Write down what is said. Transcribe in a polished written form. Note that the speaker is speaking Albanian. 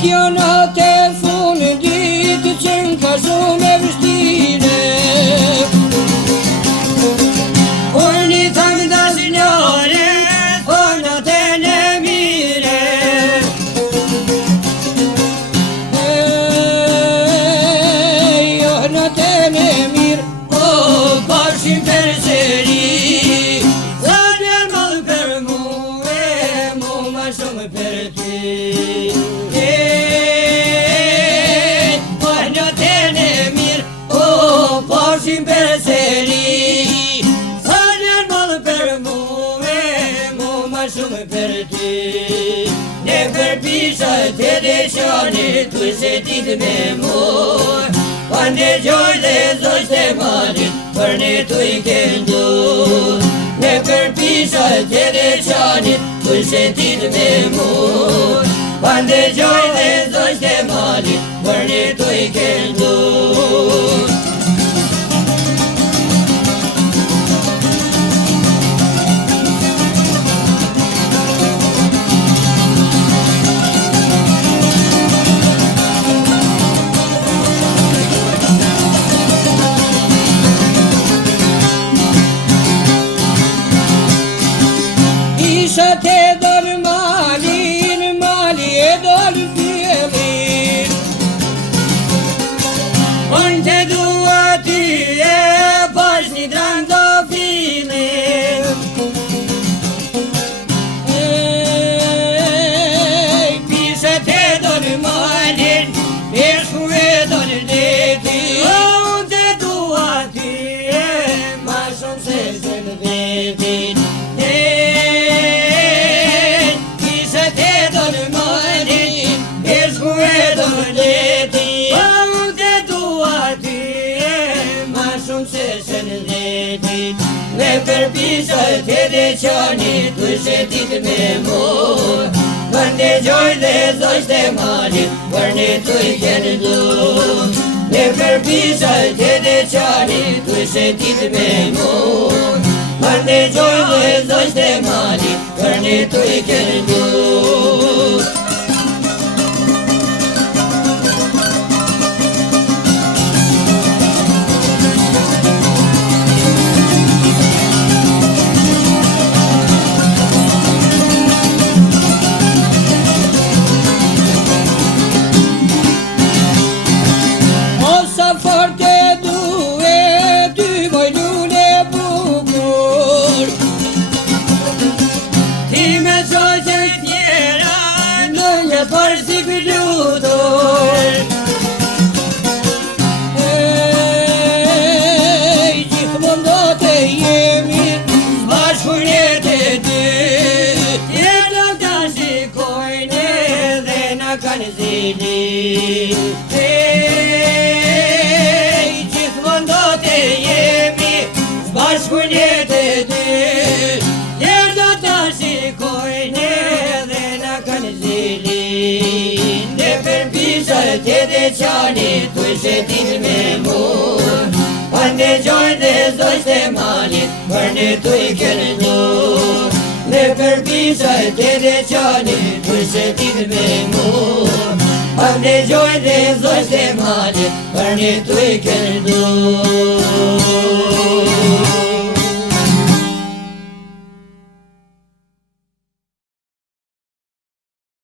kjo natë e fundit që m'ka shumë e vështire. Unë I tham dashnjore, o natën e mire. O natën e mirë, o bashim për seri. Sa vjen madh për muë, mu ma shumë për ty. Bashim për seri, sa vjen madh për muë, mu ma shumë për ty. Ne përpisha të deshani, tu se ditë me muë, pa ndëgjoj dhe zogjt e malit, për ne tu I këndu. Ne përpisha të deshani, tu se ditë me muë, pa ndëgjoj dhe zogjt e malit, për ne tu I këndu. Isha te dal malin, mali e dal fjelin. Unë te dua ty e bash një drandafilin. Pisha te dal malin, e shku e dal letin. Unë te dua ty e ma shumë se në vetin. Ne përpisha të deqani, tu se ditë me muë, për ndëgjoj dhe zogjt e malit, për ne tu I këndu. Ne përpisha të deqani, tu se ditë me muë, për ndëgjoj dhe zogjt e malit, për ne tu I këndu. Forte due, ty moj lule bukur. Ti me zogjë tjera, në një farë si lutur. Gjithmonë do të jemi, bashku jetë e dy. Tjera ta shikojnë dhe na kanë zili. Bashku jetë e dy, tjerë do ta shikojnë dhe na kanë zili. Ne përpisha të deqani, tu se ditë me muë, pa ndëgjoj dhe zogjt e malit, për ne tu I këndu. Ne përpisha të deqani, tu se ditë me muë, pa ndëgjoj dhe zogjt e malit, për ne tu I këndu.